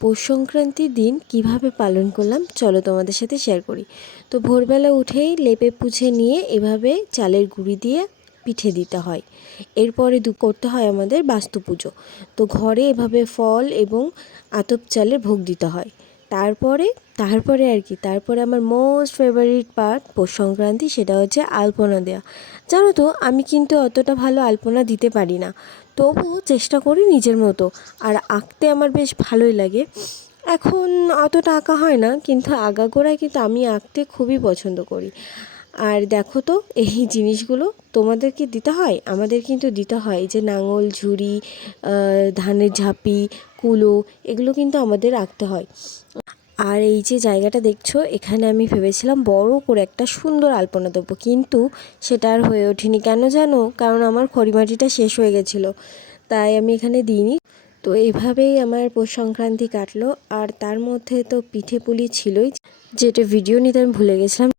পৌষ সংক্রান্তির দিন কিভাবে পালন করলাম চলো তোমাদের সাথে শেয়ার করি। তো ভোরবেলা উঠেই লেপে পুছে নিয়ে এভাবে চালের গুঁড়ি দিয়ে পিঠে দিতে হয়। এরপরে করতে হয় আমাদের বাস্তু পুজো। তো ঘরে এভাবে ফল এবং আতপ চালের ভোগ দিতে হয়। তারপরে তারপরে আর কি তারপরে আমার most favourite part Poush Sankranti, সেটা হচ্ছে আলপনা দেওয়া। জানো তো আমি কিন্তু অতটা ভালো আলপনা দিতে পারি না, তবুও চেষ্টা করি নিজের মতো। আর আঁকতে আমার বেশ ভালোই লাগে। এখন অতটা আঁকা হয় না, কিন্তু আগাগোড়ায় কিন্তু আমি আঁকতে খুবই পছন্দ করি। আর দেখো তো এই জিনিসগুলো তোমাদের কি দিতে হয়? আমাদের কিন্তু দিতে হয়, যে নাঙল, ঝুড়ি, ধানের ঝাঁপি, কুলো, এগুলো কিন্তু আমাদের আঁকতে হয়। আর এই যে জায়গাটা দেখছো, এখানে আমি ভেবেছিলাম বড় করে একটা সুন্দর আলপনা দেবো, কিন্তু সেটা আর হয়ে ওঠেনি। কেন জানো? কারণ আমার খড়িমাটিটা শেষ হয়ে গেছিলো, তাই আমি এখানে দিইনি। তো এইভাবেই আমার পৌষ সংক্রান্তি কাটলো। আর তার মধ্যে তো পিঠে পুলি ছিলই, যেটা ভিডিও নিতে আমি ভুলে গেছিলাম।